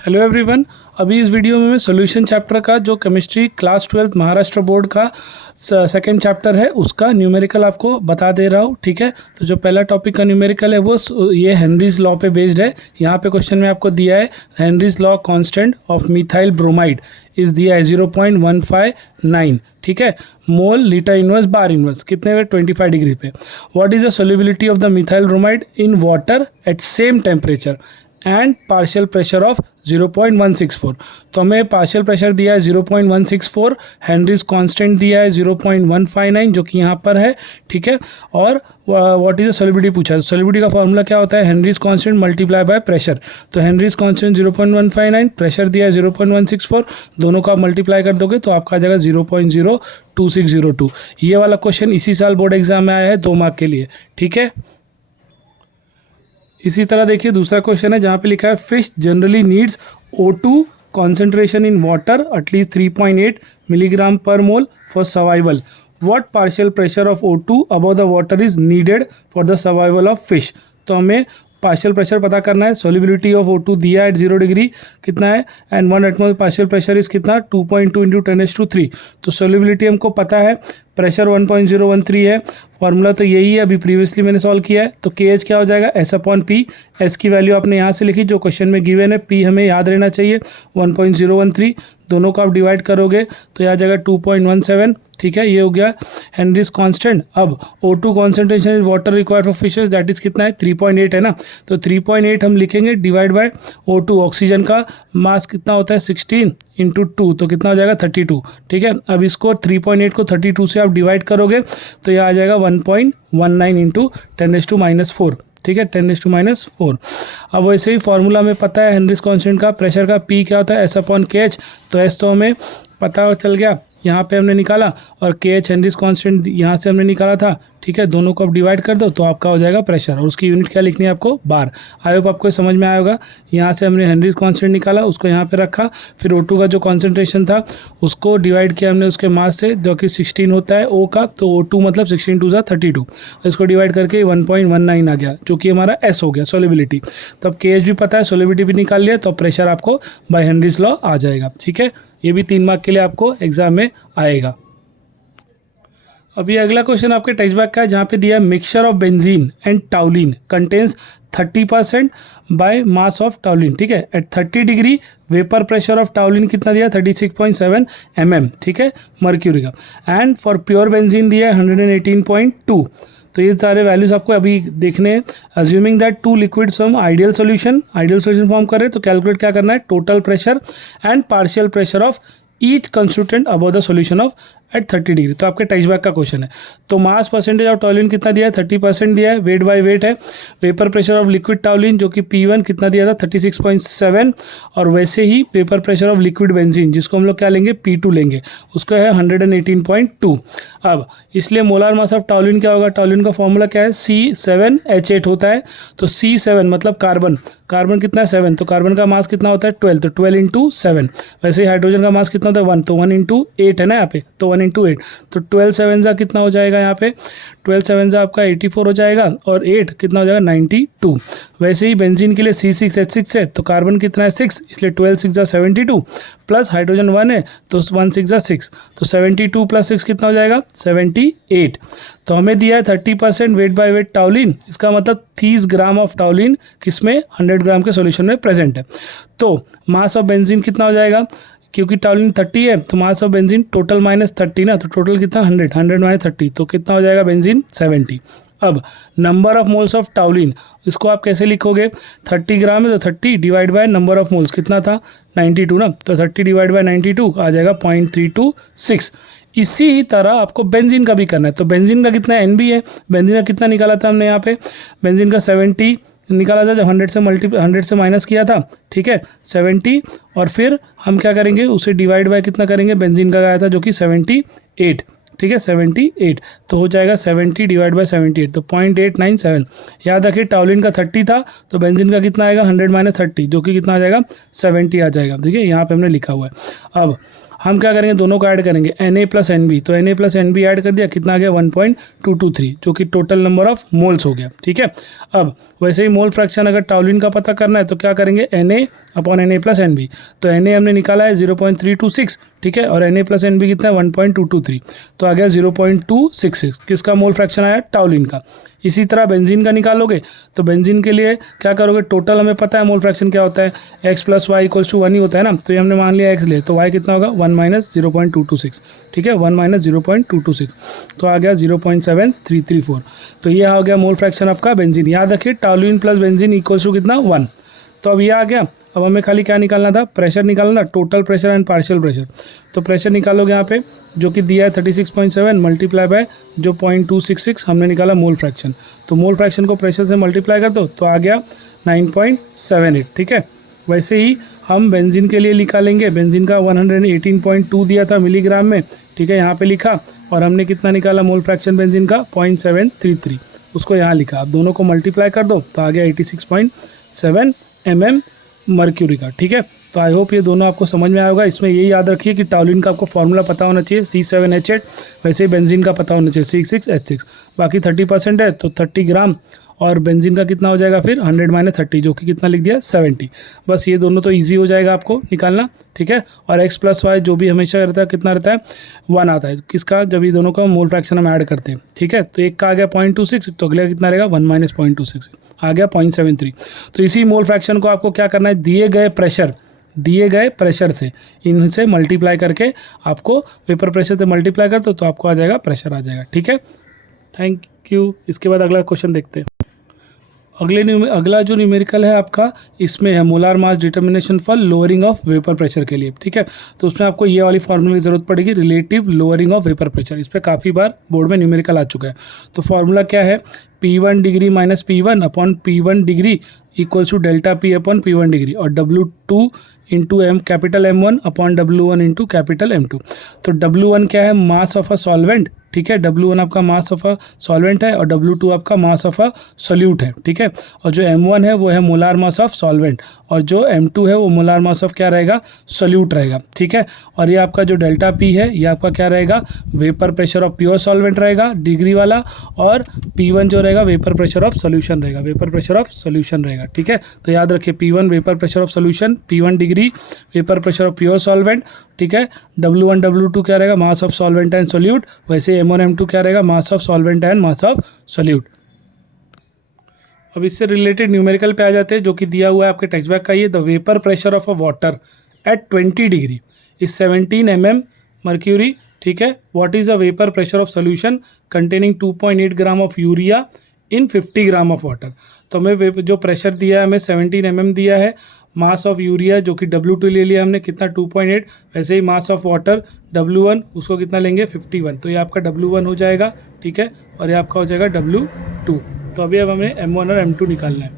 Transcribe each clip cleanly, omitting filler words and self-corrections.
Hello everyone. अभी इस video में मैं सॉल्यूशन चैप्टर का जो केमिस्ट्री क्लास 12 महाराष्ट्र बोर्ड का सेकंड चैप्टर है उसका न्यूमेरिकल आपको बता दे रहा हूँ। ठीक है, तो जो पहला टॉपिक का न्यूमेरिकल है वो ये हेनरीज लॉ पे बेस्ड है। यहाँ पे क्वेश्चन में आपको दिया है Henry's law constant of methyl bromide इस दिया है 0.159। ठीक है, मोल लीटर इनवर्स बार इनवर्स कितने पे 25 डिग्री पे। What is the solubility of the methyl bromide in water at same temperature and partial pressure of 0.164। तो हमें पार्शियल प्रेशर दिया है 0.164, हेनरीज कांस्टेंट दिया है 0.159 जो कि यहाँ पर है। ठीक है, और व्हाट इज द सॉल्युबिलिटी पूछा है। सॉल्युबिलिटी का फॉर्मूला क्या होता है, Henrys constant multiply by pressure. तो हेनरीज कांस्टेंट 0.159, प्रेशर दिया है 0.164, दोनों का आप मल्टीप्लाई कर दोगे तो आपका आ जाएगा 0.02602। ये वाला क्वेश्चन इसी साल बोर्ड एग्जाम में आया है 2 मार्क के लिए। ठीक है, इसी तरह देखिए दूसरा क्वेश्चन है जहाँ पे लिखा है fish generally needs O2 concentration in water at least 3.8 milligram per mole for survival. What partial pressure of O2 above the water is needed for the survival of fish. तो हमें पार्शियल प्रेशर पता करना है। सोल्युबिलिटी ऑफ O2 दिया है 0 degree कितना है and 1 atmosphere partial pressure is कितना 2.2 इंटू 10⁻³ तो सोल्युबिलिटी हमको पता है, प्रेशर 1.013 है। फार्मूला तो यही है, अभी प्रीवियसली मैंने सॉल्व किया है। तो KH क्या हो जाएगा S/P। S की वैल्यू आपने यहाँ से लिखी जो क्वेश्चन में गिवन है, P हमें याद रहना चाहिए 1.013, दोनों को आप डिवाइड करोगे तो यह आ जाएगा 2.17। ठीक है, ये हो गया हेनरीज कांस्टेंट। अब O2 concentration in water required for fishes that is कितना है 3.8 है ना, तो 3.8 हम लिखेंगे डिवाइड बाय O2। ऑक्सीजन का मास कितना होता है 16 इंटू 2 तो कितना हो जाएगा 32। ठीक है, अब इसको 3.8 को 32 से आप डिवाइड करोगे तो यह आ जाएगा 1.19 इंटू 10⁻⁴। ठीक है, 10⁻⁴। अब वैसे ही फार्मूला में पता है हेनरीज कांस्टेंट का, प्रेशर का P क्या होता है S/KH। तो S तो हमें पता चल गया, यहाँ पे हमने निकाला, और KH हेनरीज कांस्टेंट यहाँ से हमने निकाला था। ठीक है, दोनों को आप डिवाइड कर दो तो आपका हो जाएगा प्रेशर, और उसकी यूनिट क्या लिखनी है आपको बार। आई होप आपको समझ में आया होगा। यहाँ से हमने हेनरीज कांस्टेंट निकाला, उसको यहाँ पे रखा, फिर O2 का जो कॉन्सेंट्रेशन था उसको डिवाइड किया हमने उसके मास से जो कि 16 होता है O का, तो O2 मतलब 16 2 32, इसको डिवाइड करके 1.19 आ गया जो कि हमारा S हो गया सोल्युबिलिटी। तब KH भी पता है, सोल्युबिलिटी भी निकाल लिया, तो प्रेशर आपको बाय हेनरीज लॉ आ जाएगा। ठीक है, ये भी 3 मार्क के लिए आपको एग्जाम में आएगा। अभी अगला क्वेश्चन आपके टेक्स्ट बुक का है जहाँ पे दिया है mixture of benzene and toluene contains 30% by mass of toluene. ठीक है, at 30 degree vapour pressure of toluene कितना दिया 36.7 mm। ठीक है, मर्क्यूरी का। एंड फॉर प्योर बेंजीन दिया है 118.2। तो ये सारे वैल्यूज आपको अभी देखने हैं। Assuming that 2 liquids from ideal solution form कर रहे हैं तो कैलकुलेट क्या करना है, total pressure and partial pressure of each constituent above the solution of at 30 degree. तो आपके टेक्स्ट बुक का क्वेश्चन है। तो मास परसेंटेज ऑफ टाउलिन कितना दिया है 30% दिया है, वेट बाय वेट है। Vapour pressure of liquid toluene जो कि P1 कितना दिया था 36.7, और वैसे ही vapour pressure of liquid benzene जिसको हम लोग क्या लेंगे P2 लेंगे, उसका है 118.2। अब इसलिए मोलार मास ऑफ टाउलिन क्या होगा, टाउलिन का फॉर्मूला क्या है C7H8 होता है। तो C7 मतलब कार्बन, कार्बन कितना है 7, तो कार्बन का मास कितना होता है 12, तो 12 इंटू 7। वैसे ही हाइड्रोजन का मास कितना होता है 1, तो 1 इंटू 8 है ना यहाँ पे, तो 1 इंटू 8, तो 12 7 जा कितना हो जाएगा यहाँ पे, 12 7 जा आपका 84 हो जाएगा, और 8 कितना हो जाएगा 92। वैसे ही बेंजीन के लिए C6H6 है, तो कार्बन कितना है 6, इसलिए 12 6 जा 72, प्लस हाइड्रोजन 1 है तो 1 6 जा 6, तो 72 प्लस 6 कितना हो जाएगा 78। तो हमें दिया है 30% वेट बाय वेट टाउलिन, इसका मतलब 30 ग्राम ऑफ टाउलिन किसमें 100 ग्राम के सॉल्यूशन में प्रेजेंट है। तो मास ऑफ बेंजीन कितना हो जाएगा, क्योंकि टाउलिन 30 है तो mass of benzene total minus 30 ना, तो टोटल कितना 100 माइनस 30, तो कितना हो जाएगा बेंजीन 70। अब नंबर ऑफ मोल्स ऑफ टाउलिन, इसको आप कैसे लिखोगे, 30 ग्राम है तो 30 divide by number of moles कितना था 92 ना, तो 30 डिवाइड बाय 92 आ जाएगा 0.326। इसी ही तरह आपको बेंजीन का भी करना है। तो बेंजीन का कितना NB है, बेंजीन का कितना निकाला था हमने यहाँ पे, बेंजीन का 70 निकाला था जब 100 से माइनस किया था। ठीक है, 70, और फिर हम क्या करेंगे उसे डिवाइड बाय कितना करेंगे, बेंजीन का आया था जो कि 78। ठीक है, 78, तो हो जाएगा 70 डिवाइड बाय 78, तो 0.897। याद रखिए टाउलिन का 30 था तो बेंजीन का कितना आएगा 100 माइनस 30 जो कि कितना आ जाएगा 70 आ जाएगा। ठीक है, यहाँ पे हमने लिखा हुआ है। अब हम क्या करेंगे, दोनों को ऐड करेंगे, Na प्लस NB, तो Na प्लस NB ऐड कर दिया, कितना आ गया 1.223, जो कि टोटल नंबर ऑफ मोल्स हो गया। ठीक है, अब वैसे ही मोल फ्रैक्शन अगर टाउलिन का पता करना है तो क्या करेंगे, Na upon Na plus NB, तो Na हमने निकाला है 0.326, ठीक है, और Na प्लस NB कितना है 1.223, तो आ गया 0.266, किसका मोल फ्रैक्शन आया, टाउलिन का। इसी तरह बेंजीन का निकालोगे तो बेंजीन के लिए क्या करोगे, टोटल हमें पता है मोल फ्रैक्शन क्या होता है, x plus y equals to 1 ही होता है ना, तो ये हमने मान लिया x ले, तो y कितना होगा 1 माइनस 0.226, ठीक है, 1 माइनस 0.226, तो आ गया 0.7334, तो ये हो गया मोल फ्रैक्शन आपका बेंजीन। याद रखिए toluene plus benzene equals to कितना 1, तो अब ये आ गया। अब हमें खाली क्या निकालना था, प्रेशर निकालना, total pressure and partial pressure. तो प्रेशर निकालोगे यहाँ पे जो कि दिया है 36.7 मल्टीप्लाई बाय जो 0.266 हमने निकाला मोल फ्रैक्शन, तो मोल फ्रैक्शन को प्रेशर से मल्टीप्लाई कर दो तो आ गया 9.78, ठीक है। वैसे ही हम बेंजीन के लिए निकालेंगे, बेंजीन का 118.2 दिया था मिलीग्राम में, ठीक है, यहाँ पे लिखा, और हमने कितना निकाला मोल फ्रैक्शन बेंजीन का 0.733, उसको यहाँ लिखा। अब दोनों को मल्टीप्लाई कर दो तो आ गया 86.7 mm मर्क्यूरी का, ठीक है। तो आई होप ये दोनों आपको समझ में आया होगा। इसमें ये याद रखिए कि टाउलिन का आपको फॉर्मूला पता होना चाहिए C7H8, वैसे ही बेंजीन का पता होना चाहिए C6H6। बाकी 30% है तो 30 ग्राम, और बेंजीन का कितना हो जाएगा फिर 100 माइनस 30, जो कि कितना लिख दिया 70। बस ये दोनों तो ईजी हो जाएगा आपको निकालना, ठीक है। और x प्लस वाई जो भी हमेशा रहता है कितना रहता है 1 आता है, किसका, जब ये दोनों का मोल फ्रैक्शन हम ऐड करते हैं, ठीक है। तो एक का आ गया 0.26, तो अगला कितना रहेगा 1 माइनस 0.26, आ गया 0.73। तो इसी मोल फ्रैक्शन को आपको क्या करना है, दिए गए प्रेशर से इनसे मल्टीप्लाई करके, आपको वेपर प्रेशर से मल्टीप्लाई कर दो तो आपको आ जाएगा प्रेशर आ जाएगा, ठीक है। Thank you. इसके बाद अगला क्वेश्चन देखते हैं। अगला जो न्यूमेरिकल है आपका, इसमें है molar mass determination for lowering of vapour pressure के लिए, ठीक है। तो उसमें आपको ये वाली फार्मूला की जरूरत पड़ेगी, relative lowering of vapour pressure. इस पर काफ़ी बार बोर्ड में न्यूमेरिकल आ चुका है। तो फार्मूला क्या है, P1 degree minus P1 upon P1 degree equals to delta P upon P1 degree, और W2 into M capital M1 upon W1 into capital M2। तो W1 क्या है, मास ऑफ अ सॉल्वेंट, ठीक है, W1 आपका mass of a solvent है, और W2 आपका मास ऑफ अ सोल्यूट है, ठीक है। और जो M1 है वो है मोलार मास ऑफ सॉल्वेंट, और जो M2 है वो मोलार मास ऑफ क्या रहेगा, सोल्यूट रहेगा, ठीक है। और ये आपका जो डेल्टा P है ये आपका क्या रहेगा, vapour pressure of pure solvent रहेगा डिग्री वाला, और P1 जो रहेगा वेपर प्रेशर ऑफ सोल्यूशन रहेगा, वेपर प्रेशर ऑफ सोल्यूशन रहेगा, ठीक है। तो याद रखिए P1 vapour pressure of solution, P1 degree vapour pressure of pure solvent, ठीक है। W1 W2 क्या रहेगा, mass of solvent and solute, वैसे M1 M2 क्या रहेगा, mass of solvent and mass of solute. अब इससे रिलेटेड न्यूमेरिकल पे आ जाते हैं, जो कि दिया हुआ है आपके टेक्स्ट बुक का, ये the vapour pressure of a water at 20 degree is 17 mm mercury, ठीक है। What is the vapour pressure of solution containing 2.8 gram of urea in 50 gram of water. तो हमें जो प्रेशर दिया है हमें 17 mm दिया है, मास ऑफ यूरिया जो कि W2 ले लिया हमने कितना 2.8, वैसे ही मास ऑफ वाटर W1 उसको कितना लेंगे 51, तो ये आपका W1 हो जाएगा, ठीक है, और ये आपका हो जाएगा W2। तो अभी अब हमें M1 और M2 निकालना है।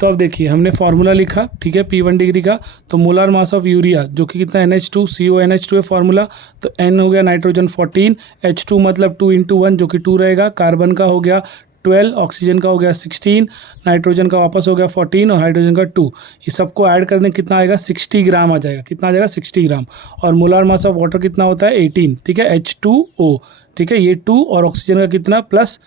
तो अब देखिए हमने फार्मूला लिखा, ठीक है, P1 डिग्री का, तो मोलार मास ऑफ यूरिया जो कि कितना NH2 CONH2 है फार्मूला, तो N हो गया नाइट्रोजन 14, H2 मतलब 2 इंटू 1 जो कि 2 रहेगा, कार्बन का हो गया 12, ऑक्सीजन का हो गया 16, नाइट्रोजन का वापस हो गया 14, और हाइड्रोजन का 2। ये सबको ऐड करने कितना आएगा 60 ग्राम आ जाएगा, कितना आ जाएगा 60 ग्राम। और मोलार मास ऑफ वाटर कितना होता है 18, ठीक है, H2O, ठीक है, ये 2, और ऑक्सीजन का कितना प्लस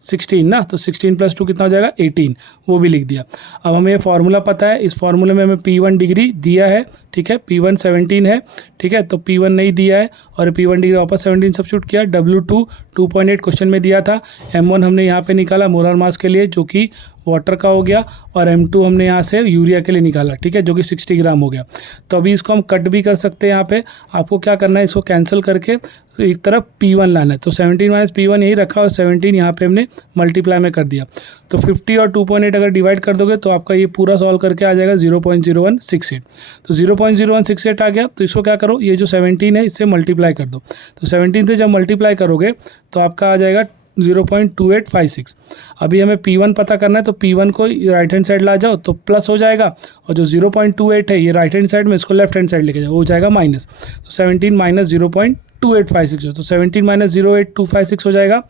16 ना, तो 16 प्लस 2 कितना हो जाएगा 18, वो भी लिख दिया। अब हमें ये फार्मूला पता है, इस फार्मूले में हमें P1 डिग्री दिया है, ठीक है, P1 17 है, ठीक है, तो P1 नहीं दिया है, और P1 डिग्री वापस 17 सब्स्टिट्यूट किया, W2 2.8 क्वेश्चन में दिया था, M1 हमने यहाँ पे निकाला मोलार मास के लिए जो कि वाटर का हो गया, और M2 हमने यहाँ से यूरिया के लिए निकाला, ठीक है, जो कि 60 ग्राम हो गया। तो अभी इसको हम कट भी कर सकते हैं, यहाँ पे आपको क्या करना है, इसको कैंसिल करके तो एक तरफ P1 लाना है, तो 17 माइनस P1 यही रखा, और 17 यहाँ पे हमने मल्टीप्लाई में कर दिया। तो 50 और 2.8 अगर डिवाइड कर दोगे तो आपका ये पूरा सॉल्व करके आ जाएगा 0.0168। तो 0.0168 आ गया, तो इसको क्या करो, ये जो 17 है इससे मल्टीप्लाई कर दो, तो 17 से जब मल्टीप्लाई करोगे तो आपका आ जाएगा 0.2856। अभी हमें P1 पता करना है, तो P1 को राइट हैंड साइड ला जाओ तो प्लस हो जाएगा, और जो 0.28 है ये राइट हैंड साइड में, इसको लेफ्ट हैंड साइड लेके जाओ, हो जाएगा माइनस। तो 17 माइनस 0.2856 हो, तो 17 माइनस 0.8256 हो जाएगा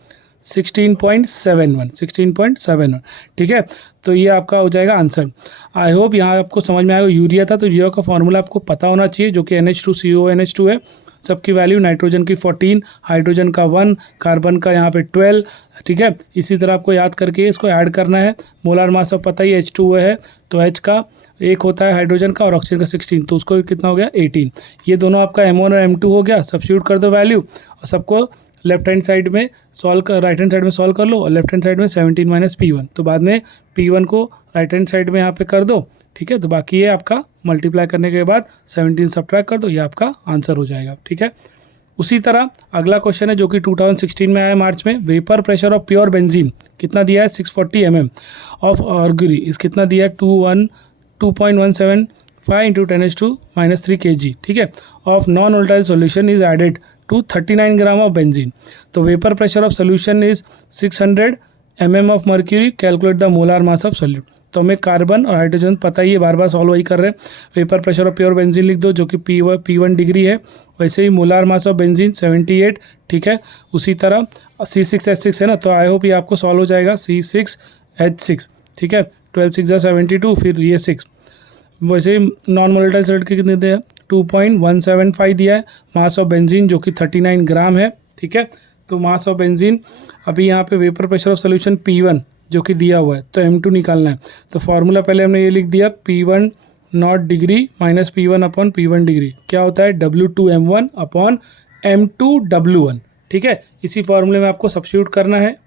16.71 ठीक है। तो ये आपका हो जाएगा आंसर। आई होप यहाँ आपको समझ में आएगा। यूरिया था तो यूरिया का फॉर्मूला आपको पता होना चाहिए, जो कि NH2CONH2 है। सबकी वैल्यू, नाइट्रोजन की 14, हाइड्रोजन का 1, कार्बन का यहाँ पे 12, ठीक है। इसी तरह आपको याद करके इसको ऐड करना है। मोलार मास अब पता ही H2O है, तो H का 1 होता है हाइड्रोजन का और ऑक्सीजन का 16, तो उसको कितना हो गया 18। ये दोनों आपका M1 और M2 हो गया। सब्स्टिट्यूट कर दो वैल्यू और सबको लेफ्ट हैंड साइड में सॉल्व कर, राइट हैंड साइड में सॉल्व कर लो, और लेफ्ट हैंड साइड में 17 माइनस P1, तो बाद में P1 को राइट हैंड साइड में यहाँ पे कर दो, ठीक है। तो बाकी ये आपका मल्टीप्लाई करने के बाद 17 सब्ट्रैक्ट कर दो, ये आपका आंसर हो जाएगा, ठीक है। उसी तरह अगला क्वेश्चन है जो कि 2016 में आया मार्च में। Vapour pressure of pure benzene कितना दिया है 640 mm ऑफ ऑर्गरी इस कितना दिया है 2.175 इंटू 10⁻³ kg, ठीक है। Of non volatile solution is added to 39 gram of benzene. तो vapour pressure of solution is 600 mm of mercury. Calculate the molar mass of solute. तो हमें कार्बन और हाइड्रोजन पता ही है, बार बार सॉल्व वही कर रहे हैं। Vapour pressure of pure benzene लिख दो जो कि P1 डिग्री है। वैसे ही मोलार मास ऑफ बेंजीन 78, ठीक है। उसी तरह C6H6 है ना, तो आई होप ये आपको सॉल्व हो जाएगा। C6H6, ठीक है। 12 6 72, फिर ये 6। वैसे ही नॉन वोलेटाइल सॉल्यूट के कितने दिया है 2.175 दिया है। मास ऑफ बेंजीन जो कि 39 ग्राम है, ठीक है। तो मास ऑफ बेंजीन अभी यहाँ पे vapour pressure of solution P1 जो कि दिया हुआ है, तो M2 निकालना है। तो फार्मूला पहले हमने ये लिख दिया, P1 not degree minus P1 upon P1 degree क्या होता है W2M1 अपॉन M2W1, ठीक है। इसी फार्मूले में आपको सब्स्टिट्यूट करना है।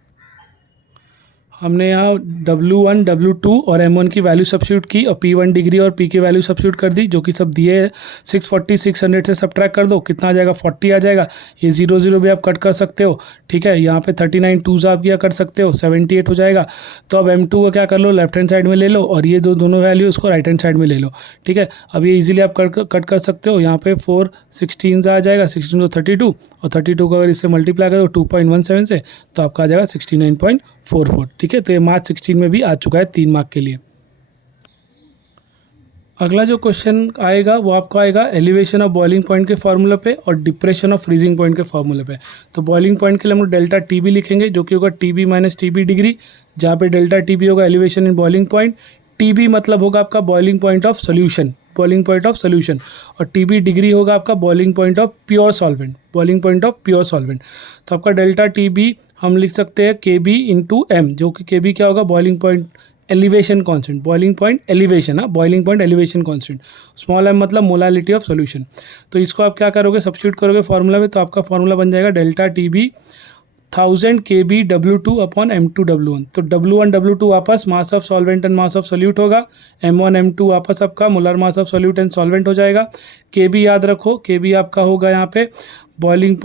हमने यहाँ W1 W2 और M1 की वैल्यू सब्स्टिट्यूट की और P1 डिग्री और P की वैल्यू सब्स्टिट्यूट कर दी, जो कि सब दिए है। 640 600 से सब्ट्रैक्ट कर दो, कितना आ जाएगा 40 आ जाएगा। ये 0 0 भी आप कट कर सकते हो, ठीक है। यहाँ पे 39 2 आप किया कर सकते हो, 78 हो जाएगा। तो अब M2 को क्या कर लो, लेफ्ट हैंड साइड में ले लो और ये दोनों वैल्यू उसको राइट हैंड साइड में ले लो, ठीक है। अब ये इजीली आप कट कर सकते हो। यहाँ पे 4 16 आ जाएगा, 16 तो 32 और 32 को अगर इससे मल्टीप्लाई करो 2.17 से तो आपका आ जाएगा 69.44, ठीक है। तो ये मार्च 16 में भी आ चुका है 3 मार्क के लिए। अगला जो क्वेश्चन आएगा वो आपको आएगा एलिवेशन ऑफ बॉइलिंग पॉइंट के फार्मूला पे और डिप्रेशन ऑफ फ्रीजिंग पॉइंट के फार्मूले पे। तो बॉइलिंग पॉइंट के लिए हम लोग डेल्टा TB लिखेंगे जो कि होगा TB माइनस TB डिग्री, जहाँ पे डेल्टा TB होगा elevation in boiling point. TB मतलब होगा आपका boiling point of solution, boiling point of solution, और TB डिग्री होगा आपका boiling point of pure solvent, boiling point of pure solvent. तो आपका डेल्टा TB हम लिख सकते हैं KB इंटू M, जो कि KB क्या होगा boiling point elevation constant, boiling point elevation, boiling point elevation constant. Small m मतलब मोलालिटी ऑफ सॉल्यूशन। तो इसको आप क्या करोगे, सब्स्टिट्यूट करोगे फार्मूला में, तो आपका फार्मूला बन जाएगा delta TB 1000 KB W2 upon M2W1। तो W1 W2 आपस mass of solvent and mass of solute होगा। M1 M2 आपस आपका molar mass of solute and solvent हो जाएगा। KB याद रखो, KB आपका होगा यहाँ पे बॉइलिंग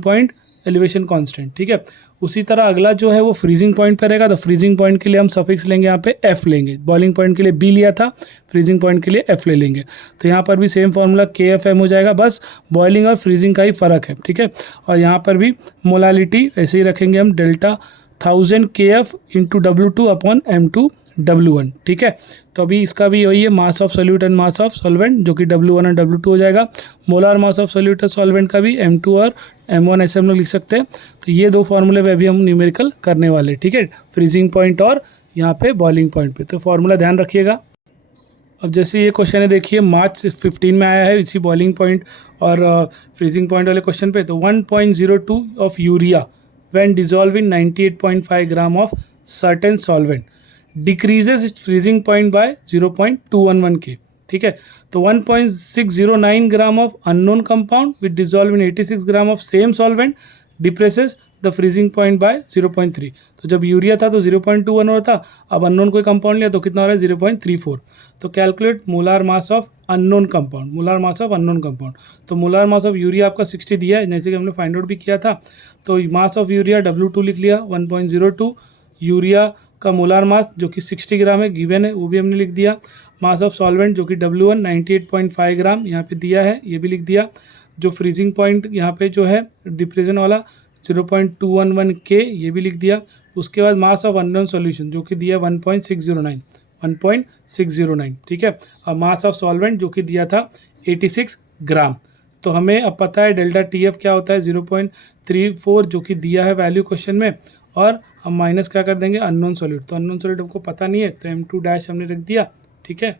पॉइंट एलिवेशन कांस्टेंट, ठीक है। उसी तरह अगला जो है वो फ्रीजिंग पॉइंट पर रहेगा। तो फ्रीजिंग पॉइंट के लिए हम सफिक्स लेंगे यहाँ पे F लेंगे। बॉइलिंग पॉइंट के लिए B लिया था, फ्रीजिंग पॉइंट के लिए F ले लेंगे। तो यहाँ पर भी सेम फार्मूला KFM हो जाएगा, बस बॉइलिंग और फ्रीजिंग का ही फ़र्क है, ठीक है। और यहाँ पर भी मोलालिटी ऐसे ही रखेंगे हम, delta 1000 KF into W2 upon M2W1, ठीक है। तो अभी इसका भी वही है, मास of solute and mass of solvent, जो कि W1 और W2 हो जाएगा। मोलार मास ऑफ सोल्यूट और सॉल्वेंट का भी M2 और M1 ऐसे हम लोग लिख सकते हैं। तो ये दो फार्मूले पे अभी हम न्यूमेरिकल करने वाले, ठीक है, फ्रीजिंग पॉइंट और यहाँ पे बॉइलिंग पॉइंट पे। तो फार्मूला ध्यान रखिएगा। अब जैसे ये क्वेश्चन है, देखिए मार्च 15 में आया है इसी बॉइलिंग पॉइंट और फ्रीजिंग पॉइंट वाले क्वेश्चन पे। तो 1.02 of urea when dissolve in 98.5 gram of certain solvent decreases it's freezing point by 0.211 K, ठीक है। तो 1.609 gram of unknown compound with dissolve in 86 gram of same solvent depresses the freezing point by 0.3। तो जब urea था तो 0.21 हो रहा था, अब अननोन कोई कंपाउंड लिया तो कितना हो रहा है 0.34। तो calculate molar mass of unknown compound, molar mass of unknown compound. तो मोलार मास ऑफ यूरिया आपका 60 दिया है, जैसे कि हमने फाइंड आउट भी किया था। तो मास ऑफ यूरिया W2 लिख लिया 1.02, यूरिया का मोलार मास जो कि 60 ग्राम है गिवन है, वो भी हमने लिख दिया। मास ऑफ सॉल्वेंट जो कि W1 98.5 ग्राम यहाँ पे दिया है, ये भी लिख दिया। जो फ्रीजिंग पॉइंट यहाँ पे जो है डिप्रेशन वाला 0.211 K, ये भी लिख दिया। उसके बाद मास ऑफ अननोन सॉल्यूशन जो कि दिया 1.609, ठीक है। और मास ऑफ सॉल्वेंट जो कि दिया था 86 ग्राम। तो हमें अब पता है डेल्टा टी एफ क्या होता है 0.34 जो कि दिया है वैल्यू क्वेश्चन में, और हम माइनस क्या कर देंगे अननोन सॉल्यूट। तो अननोन सॉल्यूट हमको पता नहीं है तो M2 डैश हमने रख दिया, ठीक है।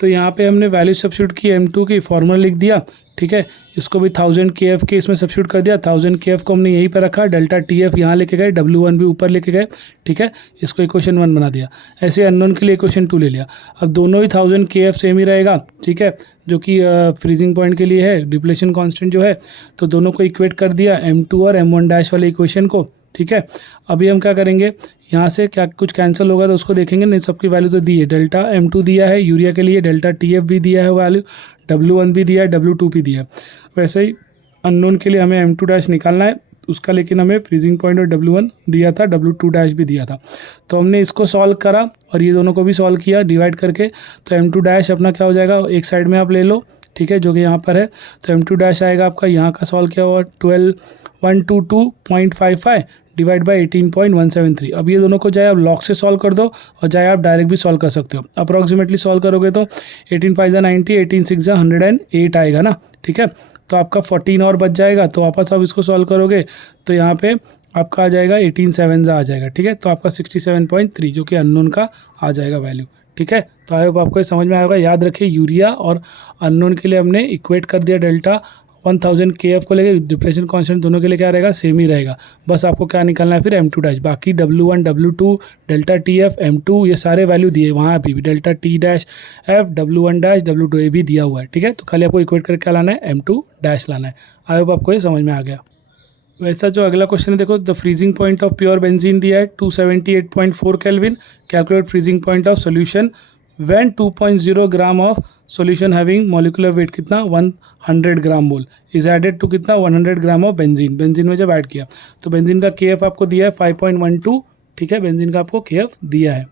तो यहाँ पे हमने वैल्यू सब्स्टिट्यूट की M2 की, फॉर्मूला लिख दिया, ठीक है। इसको भी 1000 kF के इसमें सब्स्टिट्यूट कर दिया, 1000 kF को हमने यहीं पर रखा, डेल्टा TF यहाँ लेके गए, W1 भी ऊपर लेके गए, ठीक है। इसको इक्वेशन 1 बना दिया। ऐसे अननोन के लिए इक्वेशन 2 ले लिया। अब दोनों ही 1000 kF सेम ही रहेगा, ठीक है, जो कि फ्रीजिंग पॉइंट के लिए है, डिप्लेशन कांस्टेंट जो है। तो दोनों को इक्वेट कर दिया M2 और M1 डैश वाले इक्वेशन को, ठीक है। अभी हम क्या करेंगे, यहाँ से क्या कुछ कैंसिल होगा तो उसको देखेंगे, नहीं सबकी वैल्यू तो दी है। डेल्टा M2 दिया है यूरिया के लिए, डेल्टा TF भी दिया है वैल्यू, W1 भी दिया है, W2 भी दिया है। वैसे ही अननोन के लिए हमें M2 डैश निकालना है उसका, लेकिन हमें फ्रीजिंग पॉइंट और W1 दिया था, W2 डैश भी दिया था। तो हमने इसको सॉल्व करा और ये दोनों को भी सॉल्व किया डिवाइड करके। तो M2 डैश अपना क्या हो जाएगा, एक साइड में आप ले लो, ठीक है, जो कि यहाँ पर है। तो M2 डैश आएगा आपका, यहाँ का सॉल्व किया हुआ 12122.55 डिवाइड बाई 18.173। अब ये दोनों को चाहे आप लॉग से सॉल्व कर दो और चाहे आप डायरेक्ट भी सॉल्व कर सकते हो। अप्रॉक्सीमेटली सॉल्व करोगे तो 18 5 90, 18 6 108 आएगा ना, ठीक है। तो आपका 14 और बच जाएगा। तो वापस आप इसको सॉल्व करोगे तो यहाँ पे आपका आ जाएगा 18 7 आ जाएगा, ठीक है। तो आपका 67.3 जो कि अननोन का आ जाएगा वैल्यू, ठीक है। तो आई होप आपको ये समझ में आएगा। याद रखिए यूरिया और अननोन के लिए हमने इक्वेट कर दिया डेल्टा 1000 kF को लेके, डिप्रेशन कांस्टेंट दोनों के लिए क्या रहेगा, सेम ही रहेगा। बस आपको क्या निकालना है फिर M2 डैश। बाकी W1 W2 delta TF M2 ये सारे वैल्यू दिए, वहाँ अभी भी delta T dash F W1 dash W2 ये भी दिया हुआ है, ठीक है। तो खाली आपको इक्वेट करके क्या लाना है, M2 डैश लाना है। आई होप आपको ये समझ में आ गया। वैसा जो अगला क्वेश्चन है देखो, the freezing point of pure benzene दिया है 278.4 kelvin, calculate freezing point of solution when 2.0 gram of solution having molecular weight कितना 100 ग्राम मोल इज एडेड टू कितना 100 ग्राम ऑफ बेंजीन। बेंजीन में जब ऐड किया तो बेंजीन का KF आपको दिया है 5.12, ठीक है। बेंजीन का आपको KF दिया है।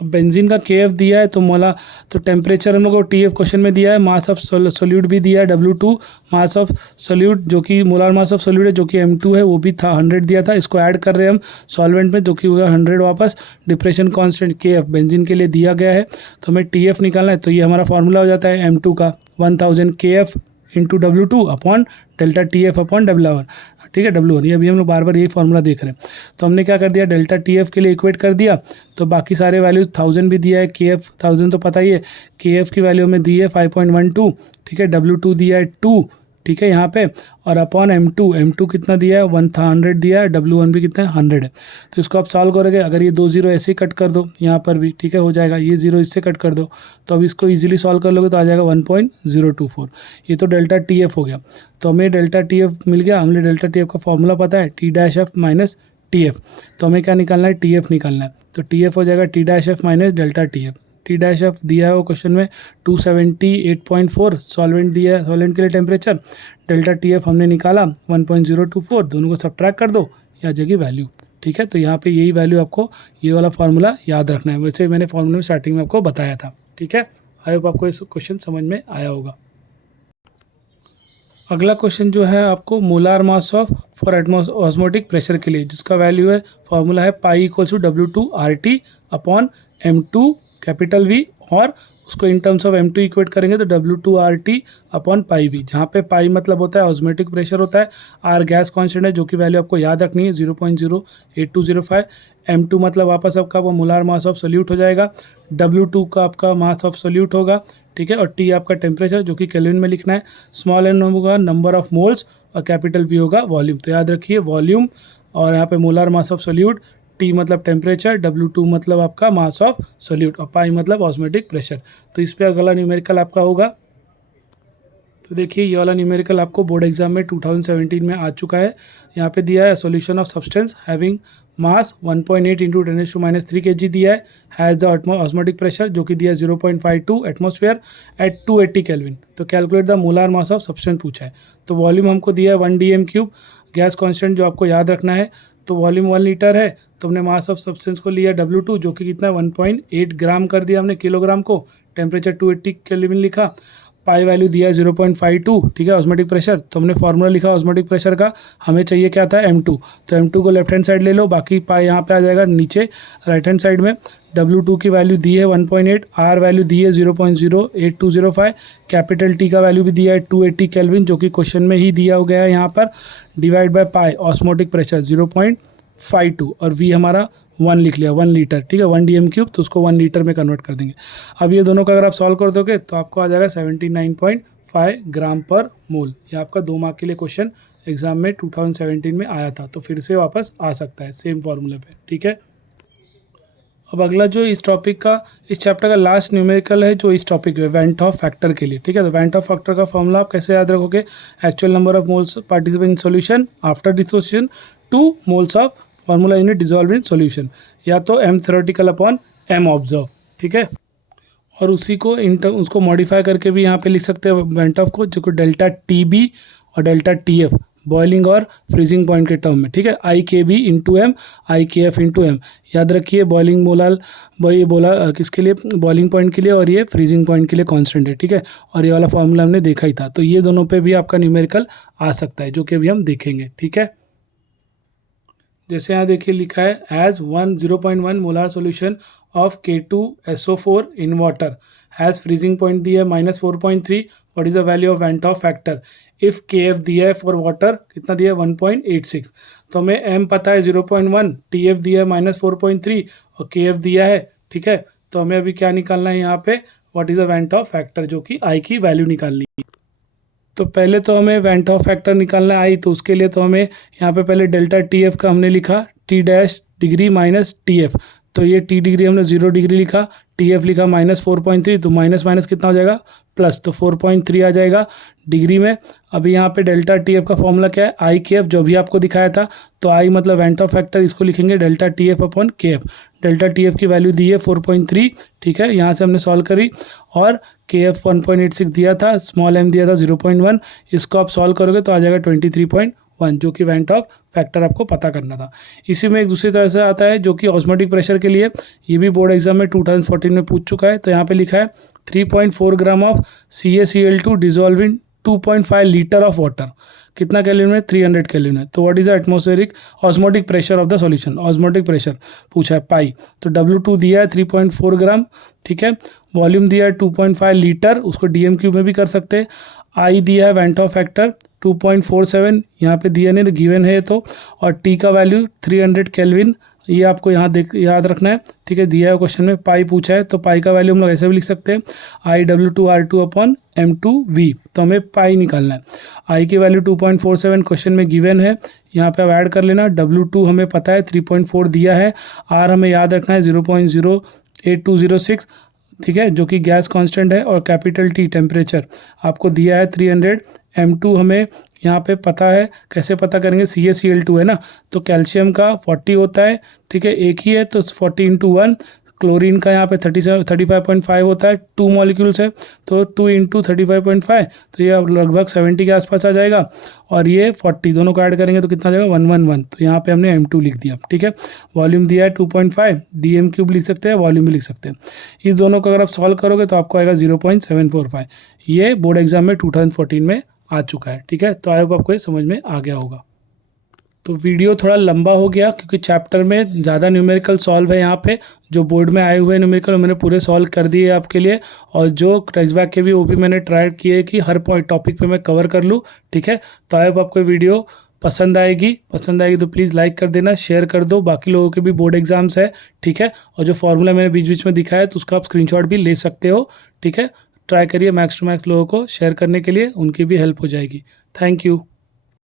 अब बेंजीन का KF दिया है तो मोला, तो टेम्परेचर हम लोग को TF क्वेश्चन में दिया है, मास ऑफ सोल्यूट भी दिया है W2, मास ऑफ सोल्यूट जो कि मोलार मास ऑफ सोल्यूट है जो कि M2 है वो भी था 100 दिया था। इसको ऐड कर रहे हैं हम सॉल्वेंट में जो कि होगा 100 वापस, डिप्रेशन कांस्टेंट KF बेंजीन के लिए दिया गया है। तो हमें TF निकालना है। तो ये हमारा फार्मूला हो जाता है M2 का 1000 KF into W2 upon delta TF upon W1, ठीक है, W1। ये अभी हम लोग बार बार यही फार्मूला देख रहे हैं। तो हमने क्या कर दिया, डेल्टा TF के लिए इक्वेट कर दिया। तो बाकी सारे वैल्यूज 1000 भी दिया है, KF 1000 तो पता ही है, KF की वैल्यू में दी है 5.12, ठीक है। W2 दिया है 2, ठीक है यहाँ पे, और अपॉन M2 कितना दिया है 100 दिया है, W1 भी कितना है 100 है। तो इसको आप सॉल्व करोगे, अगर ये 2 0 ऐसे ही कट कर दो यहाँ पर भी, ठीक है, हो जाएगा। ये 0 इससे कट कर दो तो अब इसको इजीली सॉल्व कर लोगे तो आ जाएगा 1.024। ये तो डेल्टा TF हो गया। तो हमें डेल्टा TF मिल गया। हमने डेल्टा TF का फॉर्मूला पता है T dash F minus TF। तो हमें क्या निकालना है, TF निकालना है। तो TF हो जाएगा T dash F minus delta TF। T dash F दिया है वो क्वेश्चन में 278.4, सॉल्वेंट दिया है, सॉल्वेंट के लिए टेम्परेचर। डेल्टा TF हमने निकाला 1.024, दोनों को सब्ट्रैक्ट कर दो, ये आ जाएगी वैल्यू, ठीक है। तो यहाँ पे यही वैल्यू आपको ये वाला फार्मूला याद रखना है। वैसे मैंने फार्मूला में स्टार्टिंग में आपको बताया था, ठीक है। आई होप आपको इस क्वेश्चन समझ में आया होगा। अगला क्वेश्चन जो है आपको molar mass of for osmotic pressure के लिए, जिसका वैल्यू है, फार्मूला है pi equals to W2 RT upon M2 capital V, और उसको in terms of M2 equate करेंगे तो W2 RT upon pi V, जहाँ पे पाई मतलब होता है ऑस्मोटिक प्रेशर होता है, R गैस कांस्टेंट है जो कि वैल्यू आपको याद रखनी है 0.08205। M2 मतलब वापस आपका वो मोलार मास ऑफ सोल्यूट हो जाएगा, W2 का आपका मास ऑफ सोल्यूट होगा, ठीक है, और T आपका टेम्परेचर जो कि केल्विन में लिखना है, स्मॉल n होगा नंबर ऑफ मोल्स और कैपिटल V होगा वॉल्यूम। तो याद रखिए वॉल्यूम, और यहाँ पे molar mass of solute, T मतलब टेम्परेचर, W2 मतलब आपका मास ऑफ सोल्यूट, और पाई मतलब ऑस्मोटिक प्रेशर। तो इस पे अगला न्यूमेरिकल आपका होगा। तो देखिए ये वाला न्यूमेरिकल आपको बोर्ड एग्जाम में 2017 में आ चुका है। यहाँ पे दिया है solution of substance having mass 1.8 into 10⁻³ kg दिया है, हैज़ द ऑस्मोटिक प्रेशर जो कि दिया है 0.52 एटमॉस्फेयर एट 280 केल्विन। तो calculate the molar mass of substance पूछा है। तो वॉल्यूम हमको दिया है 1 dm³, गैस कॉन्स्टेंट जो आपको याद रखना है, तो वॉल्यूम 1 लीटर है। तो हमने मास ऑफ सब्सटेंस को लिया W2 जो कि कितना 1.8 ग्राम कर दिया हमने किलोग्राम को, टेम्परेचर 280 केल्विन लिखा, पाई वैल्यू दिया है 0.52, ठीक है, ऑस्मोटिक प्रेशर। तो हमने फार्मूला लिखा ऑस्मोटिक प्रेशर का, हमें चाहिए क्या था M2, तो M2 को लेफ्ट हैंड साइड ले लो, बाकी पाई यहाँ पे आ जाएगा नीचे राइट हैंड साइड में। W2 की वैल्यू दी है 1.8, R वैल्यू दी है 0.08205, कैपिटल T का वैल्यू भी दिया है 280 केल्विन जो कि क्वेश्चन में ही दिया गया है यहाँ पर, divide by pi osmotic pressure 0.52 और V हमारा 1 लिख लिया, 1 लीटर, ठीक है, 1 dm³ तो उसको 1 लीटर में कन्वर्ट कर देंगे। अब ये दोनों का अगर आप सॉल्व कर दोगे तो आपको आ जाएगा 79.5 ग्राम पर मोल। ये आपका 2 मार्क के लिए क्वेश्चन एग्जाम में 2017 में आया था, तो फिर से वापस आ सकता है सेम फॉर्मूले पे, ठीक है। अब अगला जो इस टॉपिक का, इस चैप्टर का लास्ट न्यूमेरिकल है जो इस टॉपिक में वेंट ऑफ फैक्टर के लिए, ठीक है। तो वेंट ऑफ फैक्टर का फॉर्मूला आप कैसे याद रखोगे, actual number of moles participate in solution after dissociation 2 moles of formula unit dissolve in solution, या तो m theoretical upon m observe, ठीक है। और उसी को उसको मॉडिफाई करके भी यहाँ पे लिख सकते हैं वेंट ऑफ को, जो को डेल्टा TB और डेल्टा TF बॉइलिंग और फ्रीजिंग पॉइंट के टर्म में, ठीक है। IKB into M, IKF into M, याद रखिए बॉइलिंग मोलाल ये बोला किसके लिए, बॉइलिंग पॉइंट के लिए, और ये फ्रीजिंग पॉइंट के लिए कांस्टेंट है, ठीक है। और ये वाला फॉर्मूला हमने देखा ही था, तो ये दोनों पे भी आपका न्यूमेरिकल आ सकता है जो कि अभी हम देखेंगे, ठीक है। जैसे यहाँ देखिए लिखा है as 0.1 molar solution of K2SO4 in water has freezing point दिया है -4.3, what is the value of van't Hoff factor if KF दिया है फॉर वाटर, कितना दिया है 1.86, तो हमें M पता है 0.1, TF दिया है -4.3 और KF दिया है, ठीक है। तो हमें अभी क्या निकालना है यहाँ पे, what is the went Hoff factor, जो कि I की वैल्यू निकालनी है। तो पहले तो हमें वेंट ऑफ फैक्टर निकालना आई, तो उसके लिए तो हमें यहाँ पे पहले डेल्टा TF का हमने लिखा T' डिग्री माइनस TF, तो ये T डिग्री हमने 0 डिग्री लिखा, TF लिखा -4.3, तो माइनस माइनस कितना हो जाएगा प्लस, तो 4.3 आ जाएगा डिग्री में। अभी यहाँ पे डेल्टा TF का फॉर्मूला क्या है, IKF जो भी आपको दिखाया था, तो I मतलब वेंट ऑफ फैक्टर, इसको लिखेंगे delta TF upon KF। Delta TF की वैल्यू दी है 4.3, ठीक है, यहाँ से हमने सॉल्व करी, और KF 1.86 दिया था, स्मॉल m दिया था 0.1, इसको आप सॉल्व करोगे तो आ जाएगा 23.1, जो कि वेंट ऑफ फैक्टर आपको पता करना था। इसी में एक दूसरी तरह से आता है जो कि ऑस्मोटिक प्रेशर के लिए, ये भी बोर्ड एग्जाम में 2014 में पूछ चुका है। तो यहाँ पे लिखा है 3.4 gram of CaCl2 dissolve in 2.5 litre of water, कितना केल्विन में, 300 केल्विन में। तो what is the atmospheric osmotic pressure of the solution, osmotic pressure पूछा है पाई, तो W2 दिया है 3.4 ग्राम, ठीक है। वॉल्यूम दिया है 2.5 लीटर, उसको dm³ में भी कर सकते हैं। I दिया है वेंट ऑफ फैक्टर 2.47, यहाँ पे दिया नहीं तो गिवन है तो, और T का वैल्यू 300 केल्विन, ये आपको यहाँ याद रखना है, ठीक है, दिया है क्वेश्चन में। पाई पूछा है तो पाई का वैल्यू हम लोग ऐसे भी लिख सकते हैं IW2R2 अपॉन M2V, तो हमें पाई निकालना है। I की वैल्यू 2.47 क्वेश्चन में गिवन है, यहाँ पे आप ऐड कर लेना। W2 हमें पता है 3.4 दिया है, R हमें याद रखना है 0.08206, ठीक है, जो कि गैस कांस्टेंट है, और कैपिटल T टेम्परेचर आपको दिया है 300। M2 हमें यहाँ पे पता है, कैसे पता करेंगे, CaCl2 है ना, तो कैल्शियम का 40 होता है, ठीक है, एक ही है तो 40 इंटू 1, क्लोरीन का यहाँ पे 35.5 होता है, 2 मॉलिक्यूल्स है तो 2 इंटू 35.5, तो ये लगभग 70 के आसपास आ जाएगा, और ये 40 दोनों को ऐड करेंगे तो कितना आ जाएगा 111, तो यहाँ पे हमने M2 लिख दिया, ठीक है। वॉल्यूम दिया है 2.5, dm³ लिख सकते हैं, वॉल्यूम भी लिख सकते हैं। इस दोनों को अगर आप सॉल्व करोगे तो आपको आएगा 0.745, ये बोर्ड एग्जाम में 2014 में आ चुका है, ठीक है। तो आई होप आपको ये समझ में आ गया होगा। तो वीडियो थोड़ा लंबा हो गया क्योंकि चैप्टर में ज़्यादा न्यूमेरिकल सॉल्व है, यहाँ पे जो बोर्ड में आए हुए न्यूमेरिकल मैंने पूरे सॉल्व कर दिए आपके लिए, और जो टेस्ट बैक के भी वो भी मैंने ट्राई किए कि हर पॉइंट टॉपिक पे मैं कवर कर लूँ, ठीक है। तो आई होप आपको वीडियो पसंद आएगी तो प्लीज़ लाइक कर देना, शेयर कर दो, बाकी लोगों के भी बोर्ड एग्जाम्स है, ठीक है। और जो फॉर्मूला मैंने बीच बीच में दिखाया तो उसका आप स्क्रीनशॉट भी ले सकते हो, ठीक है। ट्राई करिए मैक्स टू मैक्स लोगों को शेयर करने के लिए, उनकी भी हेल्प हो जाएगी। Thank you.